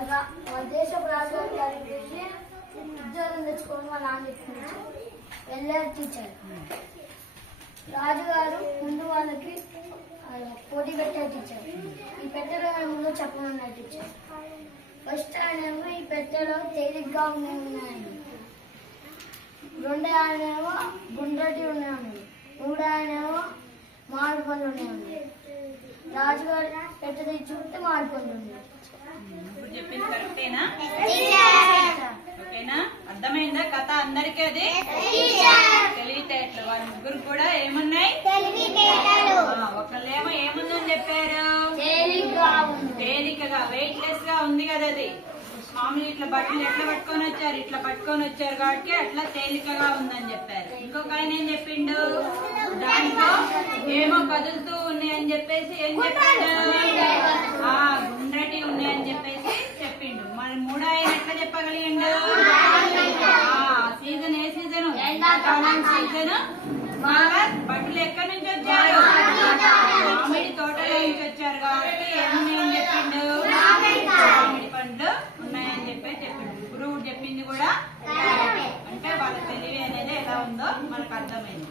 వాళ్ళ దేశపు రాజుగారి గారికి వెళ్ళి ఉద్యోగం తెచ్చుకోవడం వాళ్ళ నాన్న చెప్పింది. వెళ్ళారు టీచర్. రాజుగారు ముందు వాళ్ళకి పోటీ పెట్టారు టీచర్. ఈ పెట్టెలో ముందు చెప్పమన్నారు టీచర్. ఫస్ట్ ఆయనేమో ఈ పెట్టెలో తేలిగ్గా ఉన్నాయని, రెండో ఆయనేమో గుండ్రటి ఉన్నాయని, మూడో ఆయనేమో మామిడి పండ్లు ఉన్నాయని. రాజుగారు పెట్టె తెచ్చి చూస్తే మామిడి పండ్లు ఉన్నాయి. చెప్పింది కరెక్టేనా? ఓకేనా? అర్థమైందా కథ అందరికీ? అది తెలివితేటలు. వాళ్ళ ముగ్గురు కూడా ఏమున్నాయి? ఒకళ్ళేమో ఏముందని చెప్పారు? తేలికగా, వెయిట్ లెస్ గా ఉంది కదా. అది మామూలు ఇట్లా బట్టలు ఎట్లా పట్టుకొని వచ్చారు, ఇట్లా పట్టుకొని వచ్చారు కాబట్టి అట్లా తేలికగా ఉందని చెప్పారు. ఇంకొక ఆయన ఏం చెప్పిండు? దాంట్లో ఏమో కదులుతూ ఉన్నాయని చెప్పేసి ఏం చెప్పాడు? గుండ్రటి ఉన్నాయని చెప్పేసి చెప్పిండు. మరి మూడో ఆయన ఎట్లా చెప్పగలిగిండు? సీజన్ ఏ సీజన్? ఎండాకాలం సీజన్. బట్టలు ఎక్కడి నుంచి వచ్చారు? మామిడి తోటలో నుంచి వచ్చారు కాబట్టి ఏమున్నాయని చెప్పిండు? మామిడి పండ్లు ఉన్నాయని చెప్పిండు. గురువు చెప్పింది కూడా అంటే వాళ్ళ తెలివి అనేది ఎలా ఉందో మనకు అర్థమైంది.